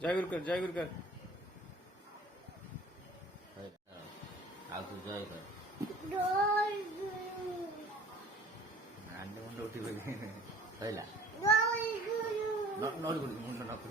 जय गुरु कर, जय गुरु कर। आगु जय कर आंटे मुंडे उठी पड़ी Saila not Guru Munde not